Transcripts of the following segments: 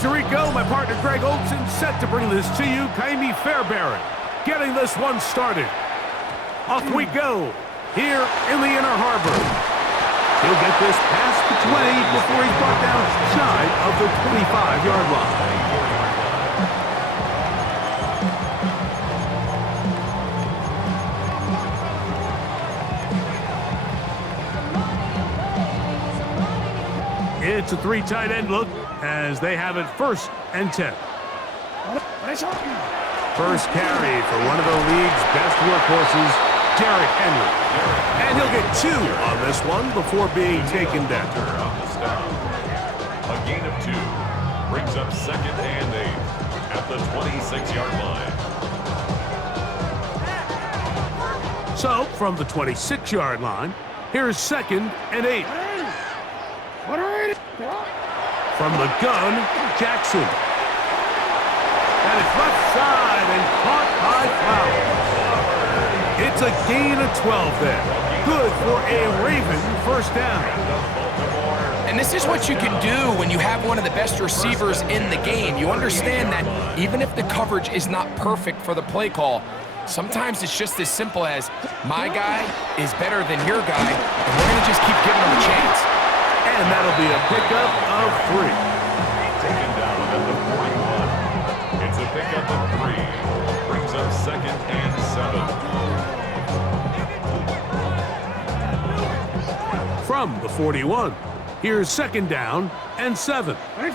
Tirico, my partner Greg Olson, set to bring this to you. Kaimi Fairbairn getting this one started. Off we go here in the Inner Harbor. He'll get this past the 20 before he's brought down shy of the 25-yard line. It's a three tight end look as they have it 1st and 10. First carry for one of the league's best workhorses, Derrick Henry. And he'll get 2 on this one before being taken down. A gain of 2 brings up 2nd and 8 at the 26-yard line. So from the 26-yard line, here's 2nd and 8. From the gun, Jackson. And it's left side and caught by Flowers. It's a gain of 12 there. Good for a Raven 1st down. And this is what you can do when you have one of the best receivers in the game. You understand that even if the coverage is not perfect for the play call, sometimes it's just as simple as my guy is better than your guy, and we're going to just keep giving him a chance. And that'll be a pickup of 3. Taken down at the 41. It's a pickup of 3. Brings up 2nd and 7. From the 41, here's 2nd down and 7. From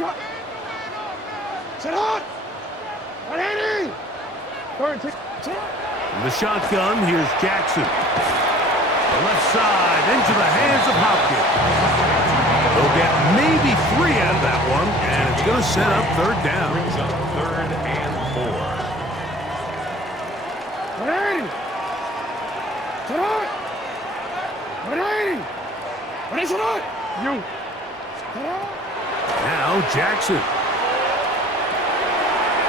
the shotgun, here's Jackson. The left side into the hands of Hopkins. They'll get maybe 3 out of that one, and it's going to set up 3rd down. Brings up 3rd and 4. Now Jackson.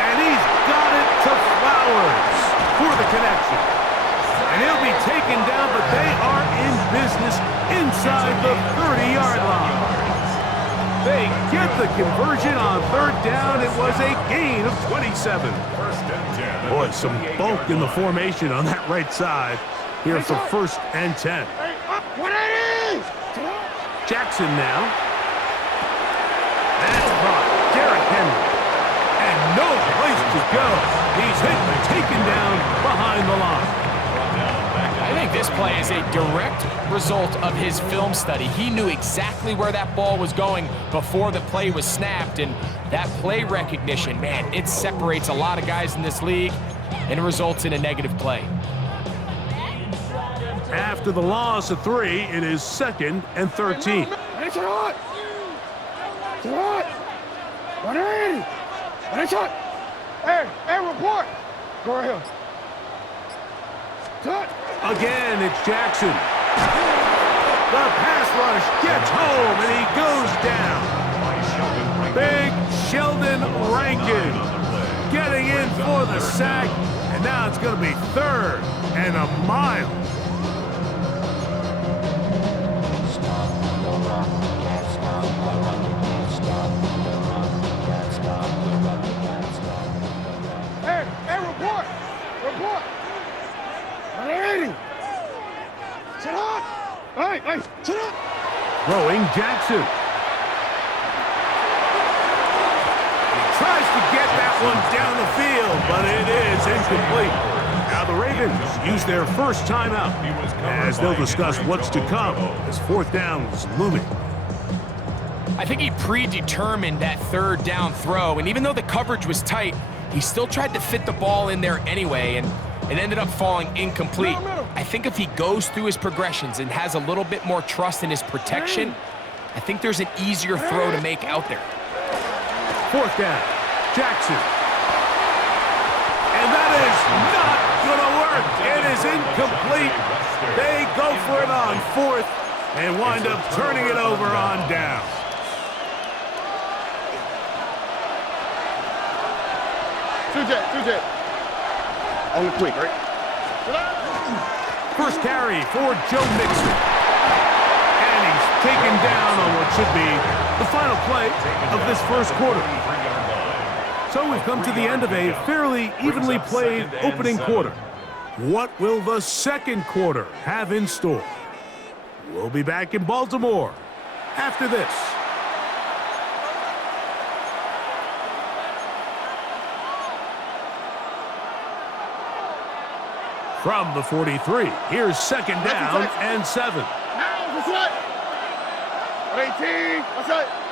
And he's got it to Flowers for the connection. And he'll be taken down, but they are in business inside the 30-yard line. They get the conversion on 3rd down. It was a gain of 27. 1st and 10. Boy, some bulk in the formation on that right side here for 1st and 10. Jackson now. That's caught. Derrick Henry. And no place to go. He's hit and taken down behind the line. I think this play is a direct result of his film study. He knew exactly where that ball was going before the play was snapped, and that play recognition, man, it separates a lot of guys in this league and results in a negative play. After the loss of 3, it is 2nd and 13. Hey, report. Go ahead. Again, it's Jackson. The pass rush gets home, and he goes down. Big Sheldon Rankin getting in for the sack, and now it's going to be 3rd and a mile. Hey, report. Sit up. Hey, sit up. Throwing Jackson. He tries to get that one down the field, but it is incomplete. Now the Ravens use their 1st timeout as they'll discuss what's to come as 4th down is looming. I think he predetermined that 3rd down throw, and even though the coverage was tight, he still tried to fit the ball in there anyway, and it ended up falling incomplete. I think if he goes through his progressions and has a little bit more trust in his protection, I think there's an easier throw to make out there. 4th down, Jackson. And that is not going to work. It is incomplete. They go for it on 4th and wind up turning it over on down. Two-jet. On the quick, right? First carry for Joe Mixon. And he's taken down on what should be the final play of this 1st quarter. So we've come to the end of a fairly evenly played opening quarter. What will the second quarter have in store? We'll be back in Baltimore after this. From the 43, here's second down and 7. Now, what's that? 18, what's that?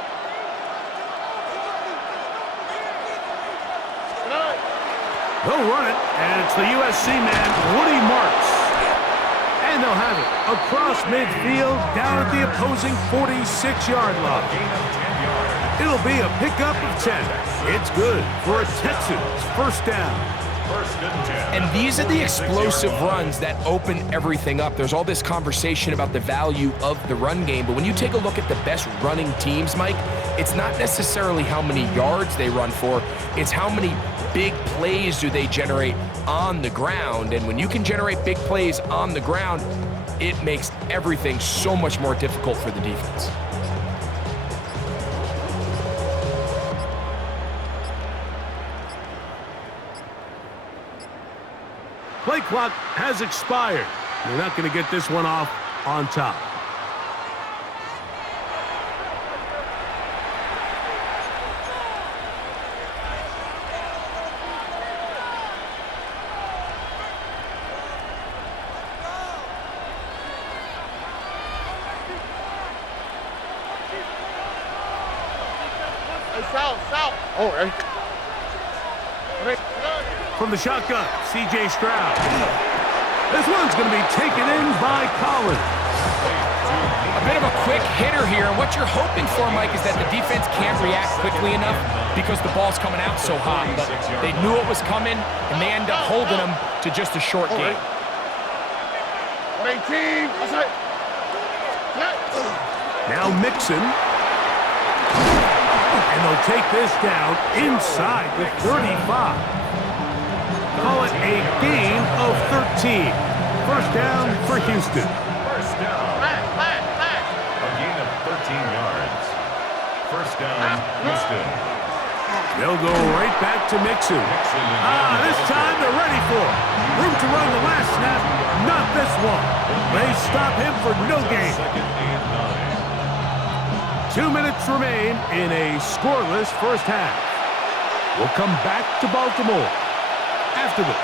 They'll run it, and it's the USC man, Woody Marks. And they'll have it across midfield down at the opposing 46-yard line. It'll be a pickup of 10. It's good for a Texans first down. And these are the explosive runs that open everything up. There's all this conversation about the value of the run game, but when you take a look at the best running teams, Mike, it's not necessarily how many yards they run for, it's how many big plays do they generate on the ground. And when you can generate big plays on the ground, it makes everything so much more difficult for the defense. Play clock has expired. They're not going to get this one off on top. South. Oh, right. From the shotgun, C.J. Stroud. This one's going to be taken in by Collins. A bit of a quick hitter here, and what you're hoping for, Mike, is that the defense can't react quickly enough because the ball's coming out so hot. But they knew it was coming, and they end up holding them to just a short game. 18, what's that? Now Mixon. And they'll take this down inside the 35. Call it a gain of 13. First down for Houston. First down. A gain of 13 yards. First down, Houston. They'll go right back to Mixon. This time they're ready for it. Room to run the last snap, not this one. They stop him for no gain. 2 minutes remain in a scoreless first half. We'll come back to Baltimore after this.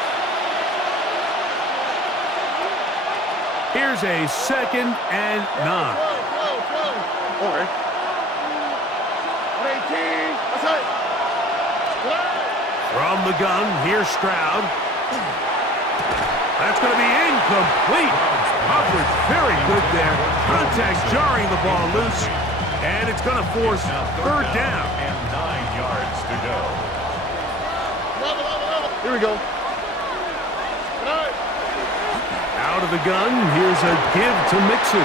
Here's a 2nd and 9. All right. 18, what's that? From the gun, here's Stroud. That's going to be incomplete. Coverage very good there. Contact jarring the ball loose. And it's going to force third down. And 9 yards to go. Here we go. Out of the gun, here's a give to Mixon.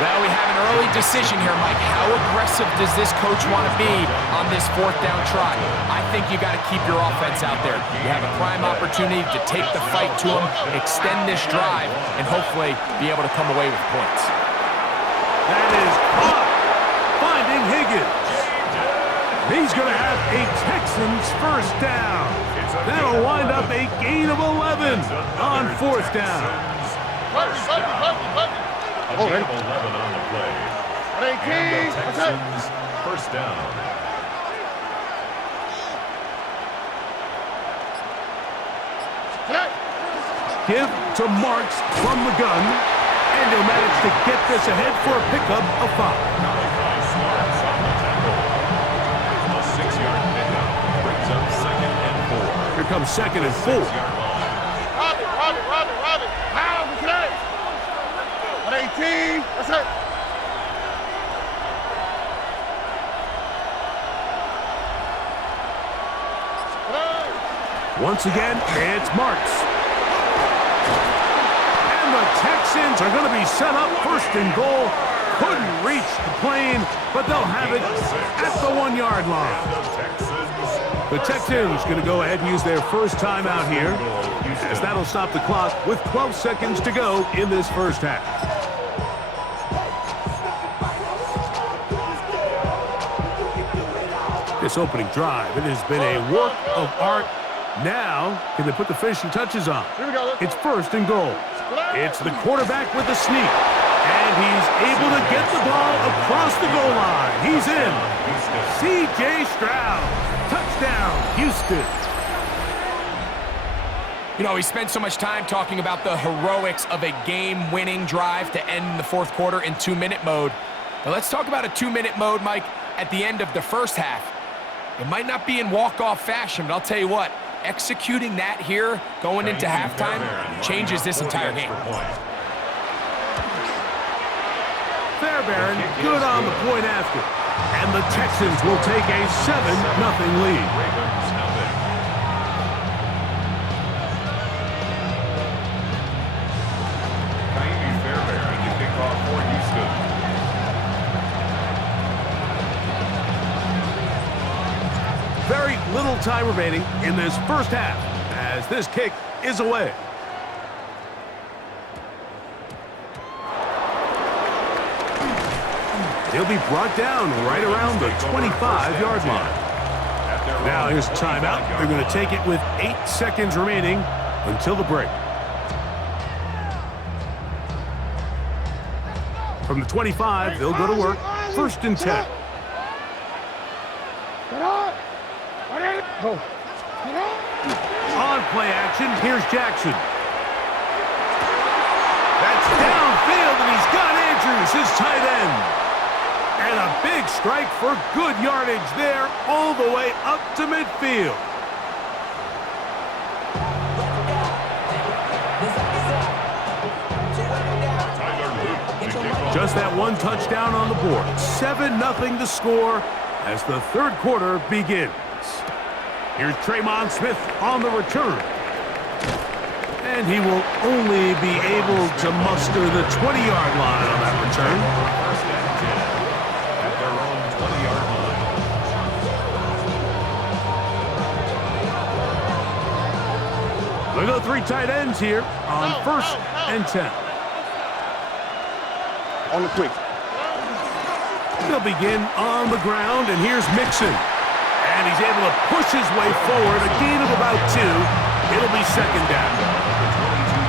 Well, we have an early decision here, Mike. How aggressive does this coach want to be on this 4th down try? I think you got to keep your offense out there. You have a prime opportunity to take the fight to them, extend this drive, and hopefully be able to come away with points. That is caught. Finding Higgins. He's going to have a Texans first down. That'll wind up a gain of 11 on 4th down. A gain of 11 on the play. And the Texans first down. Give to Marks from the gun, and he'll manage to get this ahead for a pickup of 5. Smarts on the tackle. A 6-yard pickup brings up 2nd and 4. Here comes 2nd and 4. 6-yard line. Robin. How was that? 18, what's that? Once again, it's Marks. And the Texans are going to be set up 1st and goal. Couldn't reach the plane, but they'll have it at the 1-yard line. The Texans going to go ahead and use their first timeout here, as that'll stop the clock with 12 seconds to go in this first half. This opening drive, it has been a work of art. Now, can they put the finishing touches on? Here we go. It's first and goal. It's the quarterback with the sneak. And he's able to get the ball across the goal line. He's in. C.J. Stroud. Touchdown, Houston. You know, we spent so much time talking about the heroics of a game-winning drive to end the fourth quarter in 2-minute mode. Now let's talk about a 2-minute mode, Mike, at the end of the first half. It might not be in walk-off fashion, but I'll tell you what, executing that here, going into halftime, changes this entire game. Fairbairn, good on the point after. And the Texans will take a 7-0 lead. Fairbairn, the kickoff for Houston. Very little time remaining in this first half as this kick is away. He'll be brought down right around the 25-yard line. Now here's a timeout. They're going to take it with 8 seconds remaining until the break. From the 25, they'll go to work. First and 10. On play action, here's Jackson. That's downfield, and he's got Andrews, his tight end. And a big strike for good yardage there, all the way up to midfield. Just that one touchdown on the board. 7-0 the score as the third quarter begins. Here's Tremon Smith on the return. And he will only be able to muster the 20-yard line on that return. First and 10 at their own 20-yard line. Look at the 3 tight ends here on first and 10. On the quick. They'll begin on the ground, and here's Mixon. And he's able to push his way forward, a gain of about 2. It'll be second down.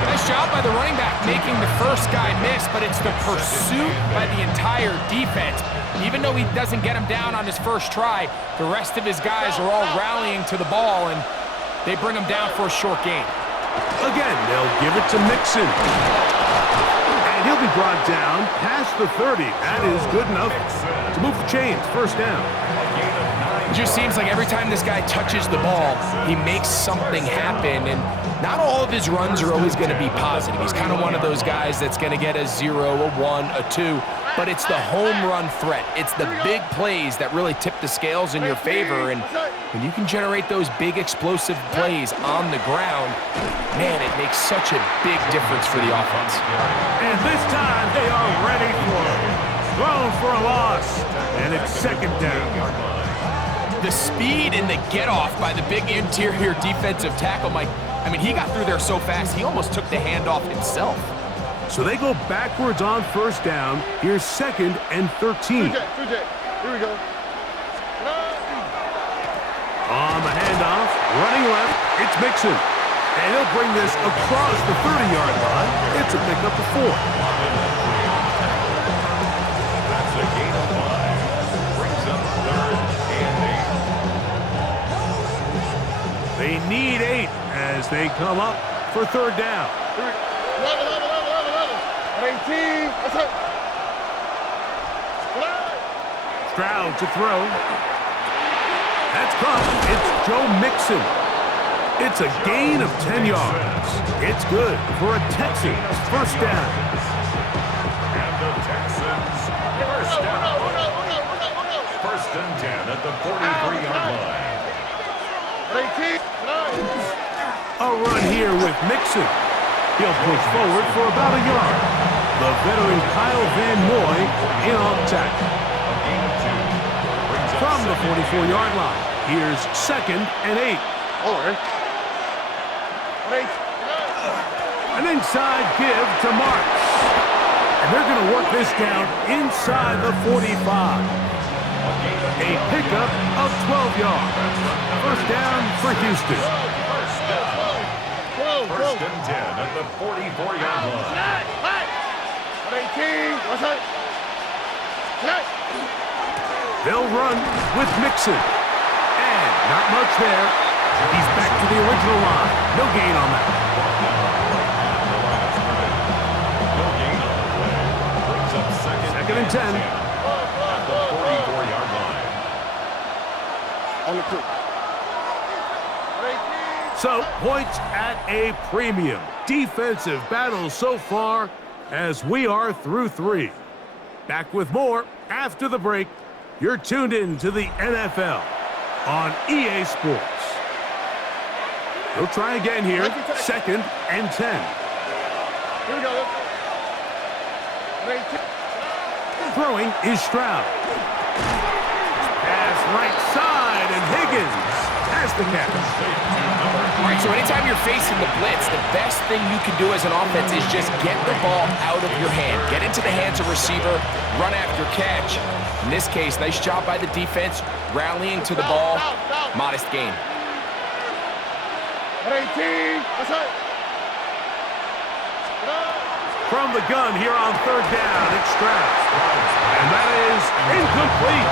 Nice job by the running back making the first guy miss, but it's the pursuit by the entire defense. Even though he doesn't get him down on his first try, the rest of his guys are all rallying to the ball, and they bring him down for a short gain. Again, they'll give it to Mixon. And he'll be brought down past the 30. That is good enough to move the chains. First down. It just seems like every time this guy touches the ball, he makes something happen, and not all of his runs are always going to be positive. He's kind of one of those guys that's going to get a 0, a 1, a 2, but it's the home run threat. It's the big plays that really tip the scales in your favor, and when you can generate those big explosive plays on the ground, man, it makes such a big difference for the offense. And this time they are ready for it. Thrown for a loss, and it's second down. The speed and the get-off by the big interior defensive tackle, Mike, I mean, he got through there so fast, he almost took the handoff himself. So they go backwards on first down. Here's second and 13. Here we go. On the handoff, running left, it's Mixon. And he'll bring this across the 30-yard line. It's a pickup of 4. That's a gain of 5. Brings up third and 8. They need 8 as they come up for third down. 11. 18. That's it. Stroud to throw. That's caught. It's Joe Mixon. It's a gain of 10 yards. It's good for a Texans first down. And the Texans first down. First and 10 at the 43-yard line. 18. A run here with Mixon. He'll push forward for about a yard. The veteran Kyle Van Noy in on tackle. From the 44-yard line, here's second and 8. An inside give to Marks. And they're going to work this down inside the 45. A a pickup of 12 yards. First down for Houston. First and 10 at the 44-yard line. 18. What's that? They'll run with Mixon. And not much there. He's back to the original line. No gain on that. No gain on the play. Brings up second and 10. At the 44-yard line. On the quick. So, points at a premium. Defensive battle so far as we are through 3. Back with more after the break. You're tuned in to the NFL on EA Sports. They'll try again here. Second and 10. Here we go. 18. Throwing is Stroud. Pass right side, and Higgins has the catch. All right, so anytime you're facing the blitz, the best thing you can do as an offense is just get the ball out of your hand. Get into the hands of receiver, run after catch. In this case, nice job by the defense, rallying to the ball. Modest gain. 18. What's that? From the gun here on third down, it's Stroud. And that is incomplete.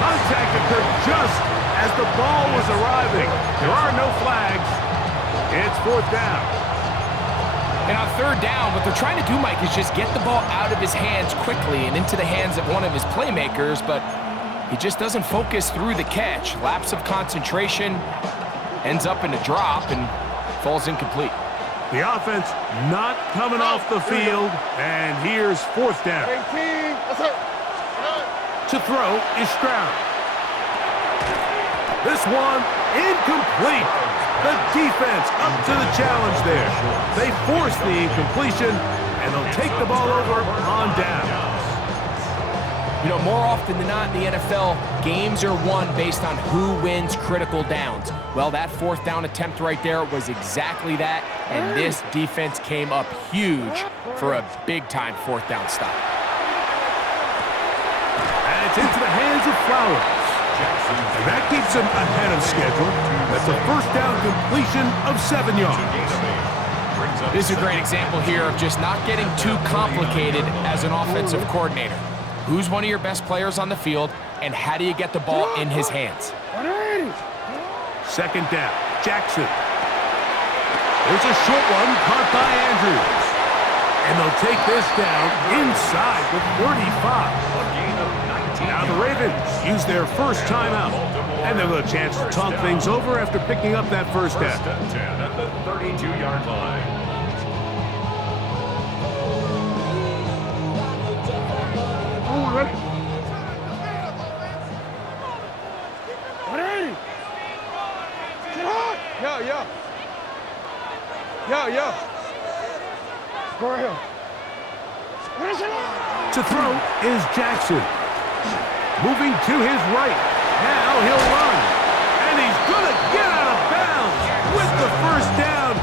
Contact occurred just as the ball was arriving. There are no flags. It's fourth down. And on third down, what they're trying to do, Mike, is just get the ball out of his hands quickly and into the hands of one of his playmakers, but he just doesn't focus through the catch. Lapse of concentration, ends up in a drop, and falls incomplete. The offense not coming off the field, and here's fourth down. 18. What's that? To throw is Stroud. This one incomplete. The defense up to the challenge there. They force the incompletion, and they'll take the ball over on down. You know, more often than not in the NFL, games are won based on who wins critical downs. Well, that fourth down attempt right there was exactly that, and this defense came up huge for a big-time fourth down stop. And it's into the hands of Flowers. And that keeps him ahead of schedule. That's a first down completion of 7 yards. This is a great example here of just not getting too complicated as an offensive coordinator. Who's one of your best players on the field, and how do you get the ball in his hands? Second down, Jackson. There's a short one caught by Andrews. And they'll take this down inside the 35. Now the Ravens use their first timeout. And they'll have a chance to talk things over after picking up that first down. First and 10 at the 32-yard line. Yeah. Go ahead. To throw is Jackson. Moving to his right. Now he'll run. And he's going to get out of bounds with the first down.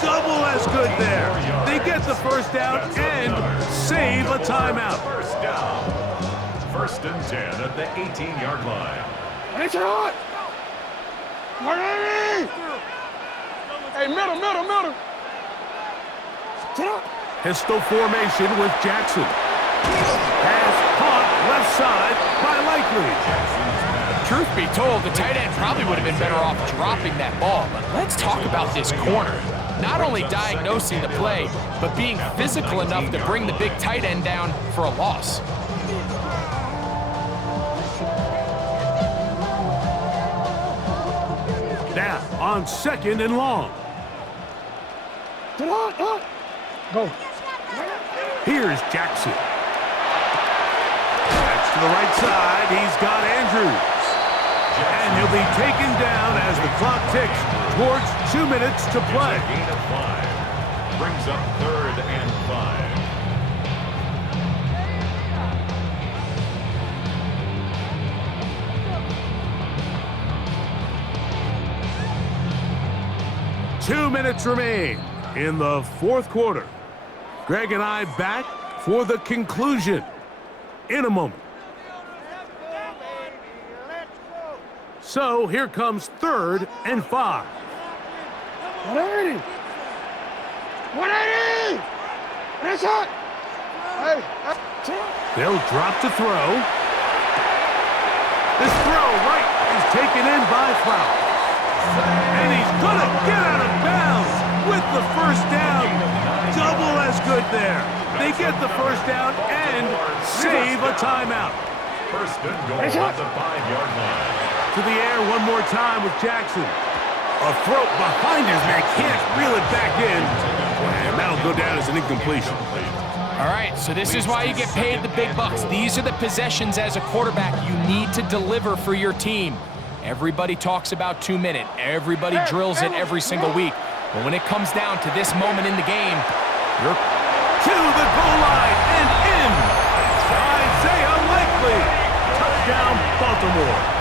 Double as good there. They get the first down and save a timeout. First down. First and 10 at the 18-yard line. It's hot. Hey, middle. Pistol formation with Jackson. Pass caught left side by Likely. Truth be told, the tight end probably would have been better off dropping that ball. But let's talk about this corner. Not only diagnosing the play, but being physical enough to bring the big tight end down for a loss. Now on second and long. Go. Here's Jackson. That's to the right side. He's got Andrews. And he'll be taken down as the clock ticks towards 2 minutes to play. Gain of 5. Brings up third and 5. 2 minutes remain in the fourth quarter. Greg and I back for the conclusion in a moment. So here comes 3rd and 5. 180. 180. That's it. Hey. They'll drop to throw. This throw right is taken in by Flowers. And he's going to get out of bounds with the first down. Double as good there. They get the first down and save a timeout. First and goal at the 5-yard line. To the air one more time with Jackson. A throw behind his man, can't reel it back in. And that'll go down as an incompletion. All right, so this is why you get paid the big bucks. These are the possessions as a quarterback you need to deliver for your team. Everybody talks about 2-minute. Everybody drills it every single week. But when it comes down to this moment in the game, you're to the goal line and in. Isaiah Likely. Touchdown, Baltimore.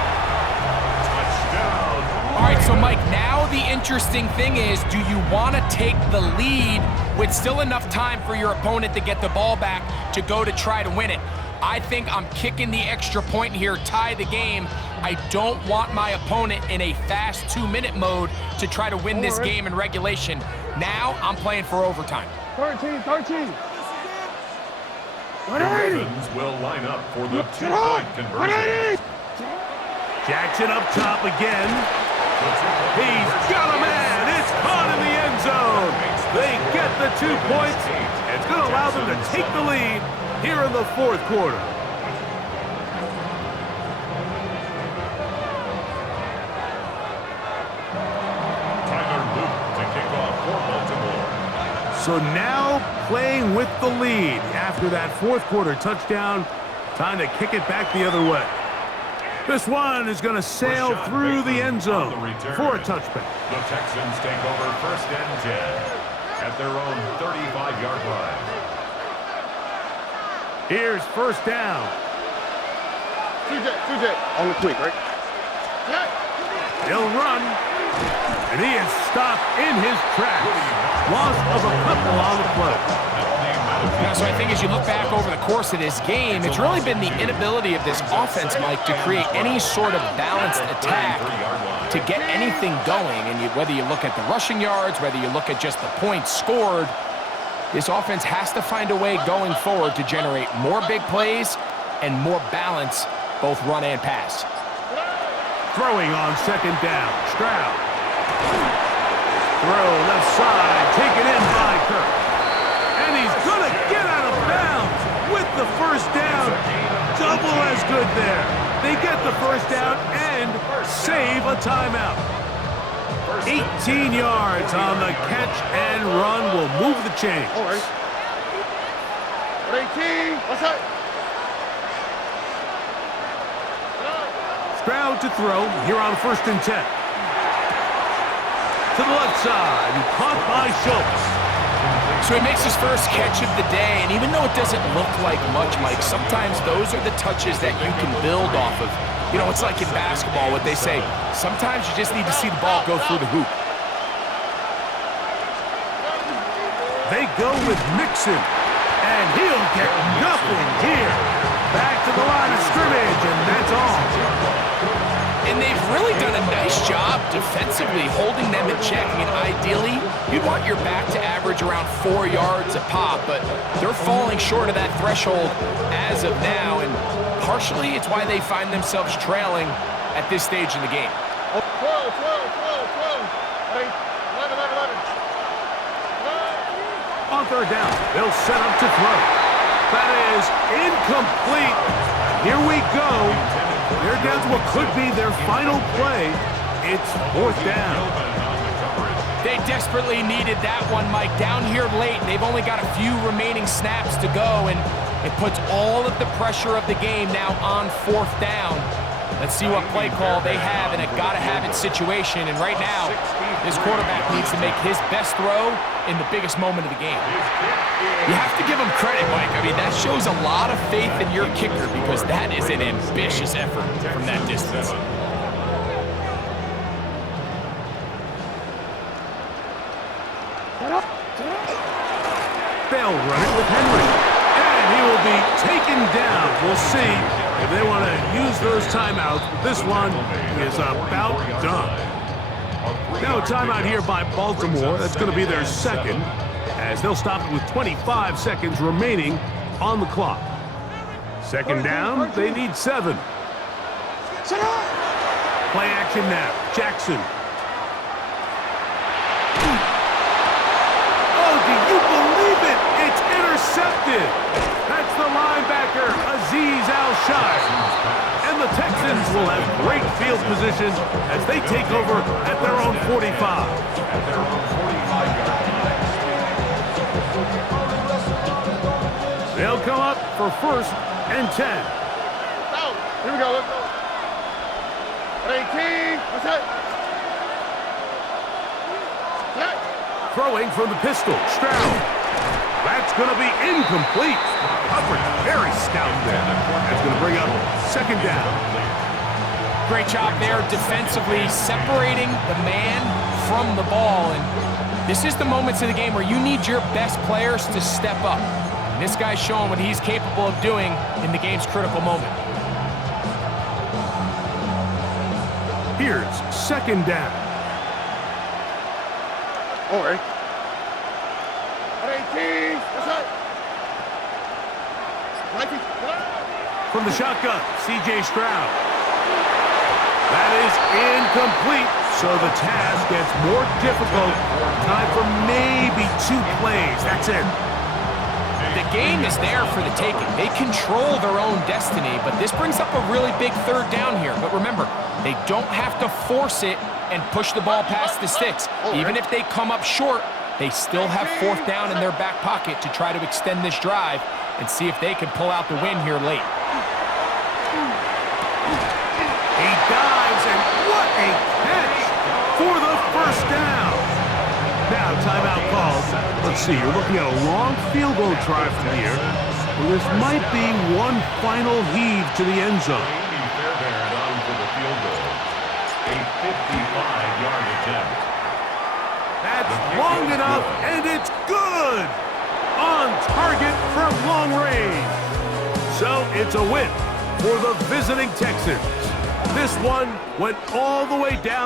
All right, so Mike, now the interesting thing is, do you want to take the lead with still enough time for your opponent to get the ball back to go to try to win it? I think I'm kicking the extra point here, tie the game. I don't want my opponent in a fast 2-minute mode to try to win this game in regulation. Now I'm playing for overtime. 13. The Ravens will line up for the 2-point conversion. Jackson up top again. He's got a man. It's caught in the end zone. They get the 2 points. It's going to allow them to take the lead here in the 4th quarter. Tyler Luke to kick off for Baltimore. So now playing with the lead after that 4th quarter touchdown. Time to kick it back the other way. This one is going to sail through the end zone for a touchback. The Texans take over 1st and 10 at their own 35-yard line. Here's 1st down. TJ, on the quick, right? He'll run, and he is stopped in his tracks. Loss of a couple on the play. Yeah, so I think as you look back over the course of this game, it's really been the inability of this offense, Mike, to create any sort of balanced attack to get anything going. And whether you look at the rushing yards, whether you look at just the points scored, this offense has to find a way going forward to generate more big plays and more balance, both run and pass. Throwing on 2nd down. Stroud. Throw left side, taken in by Kirk. And he's going to get out of bounds with the 1st down. Double as good there. They get the 1st down and save a timeout. 18 yards on the catch and run will move the chains. All right. 18. What's up? Stroud to throw here on 1st and 10. To the left side, caught by Schultz. So he makes his first catch of the day, and even though it doesn't look like much, Mike, sometimes those are the touches that you can build off of. You know, it's like in basketball, what they say, sometimes you just need to see the ball go through the hoop. They go with Mixon, and he'll get nothing here. Back to the line of scrimmage, and that's all. And they've really done a nice job defensively holding them in check. I mean, ideally, you'd want your back to average around 4 yards a pop, but they're falling short of that threshold as of now, and partially it's why they find themselves trailing at this stage in the game. 12. 11. On 3rd down, they'll set up to throw. That is incomplete. Here we go. They're down to what could be their final play. It's 4th down. They desperately needed that one, Mike. Down here late, they've only got a few remaining snaps to go, and it puts all of the pressure of the game now on 4th down. Let's see what play call they have in a gotta-have-it situation. And right now, this quarterback needs to make his best throw in the biggest moment of the game. You have to give him credit, Mike. I mean, that shows a lot of faith in your kicker because that is an ambitious effort from that distance. They'll run it with Henry. And he will be taken down. We'll see if they want to use those timeouts. But this one is about done. Now a timeout here by Baltimore. That's going to be their second, as they'll stop it with 25 seconds remaining on the clock. Second down, they need 7. Play action now. Jackson. Oh, do you believe it? It's intercepted. That's the linebacker, Azeez Al-Shai. And the Texans will have great field position as they take over at their own 45. They'll come up for 1st and 10. Here we go. Let's go. 18. What's that? Throwing from the pistol, Stroud. That's going to be incomplete. Coverage very stout there. That's going to bring up 2nd down. Great job there defensively, separating the man from the ball. And this is the moments of the game where you need your best players to step up. And this guy's showing what he's capable of doing in the game's critical moment. Here's 2nd down. All right. 18. What's that? 19. From the shotgun, C.J. Stroud. That is incomplete, so the task gets more difficult. Time for maybe 2 plays. That's it. The game is there for the taking. They control their own destiny, but this brings up a really big 3rd down here. But remember, they don't have to force it and push the ball past the sticks. Even if they come up short, they still have 4th down in their back pocket to try to extend this drive and see if they can pull out the win here late. He dives, and what a catch for the 1st down. Now, timeout called. Let's see, you're looking at a long field goal try from here. Well, this might be one final heave to the end zone. Amy Fairbairn on for the field goal. A 55-yard attempt. That's long enough, and it's good! On target from long range. So it's a win for the visiting Texans. This one went all the way down.